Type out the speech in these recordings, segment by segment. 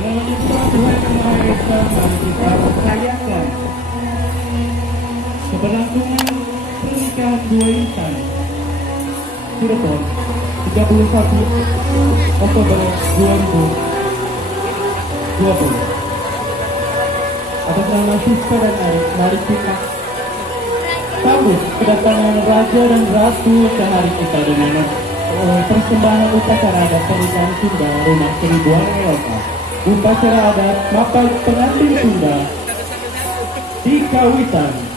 Dengan menyusul Tuhan Yang Maha Esa, mari kita rayakan keberlangsungan pernikahan dua insan. Cirebon, 31 Oktober 2020. Atas nama Siska dan Ari, mari kita sambut kedatangan Raja dan Ratu sehari kita dengan persembahan upacara adat pernikahan Sunda Rumah Seribuan Eropa. Upacara adat mapag pengantin Sunda di Kawitan.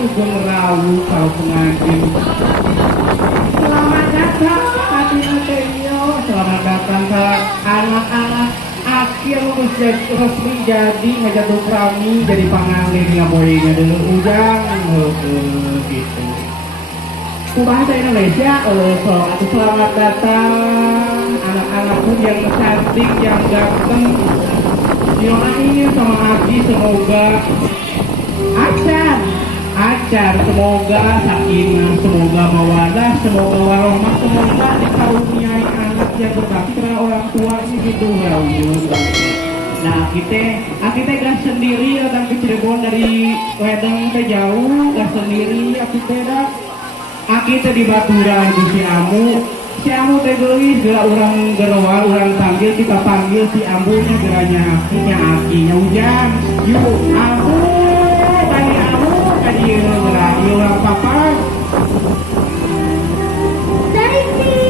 Sugeng Rawu kalau pengantin. Selamat datang hadirin sekalian. Selamat datang ke anak-anak laki yang resmi jadi ngajatuh Rami jadi panganggih di ngaboynya dulu ujang gitu. Bahasa Indonesia, selamat datang anak-anakku yang cantik, yang ganteng. Doain sama Abi semoga acar, semoga sakinah, semoga mawadah, semoga warohmah, semoga dikaruniai anak yang berbakti kepada orang tua ini gitu ya. Nah kita gak sendiri datang ke Cirebon dari Wedeng ke jauh, gak sendiri kita di Baturan di si Amu teh geulis geura urang geroa urang panggil kita panggil si Amunya geranya akinya ujang yuk Amu tadi geura ieu urang papa Zaiti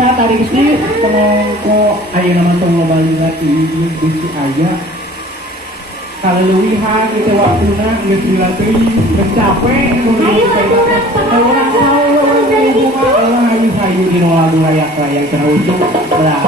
monggo tadi sih temongko ayo nama tonggo balik ini bisi ayah kalau luwihan itu waktuna geus dilatih mencapai orang tahu orang hayu di lagu layak-layak terus lah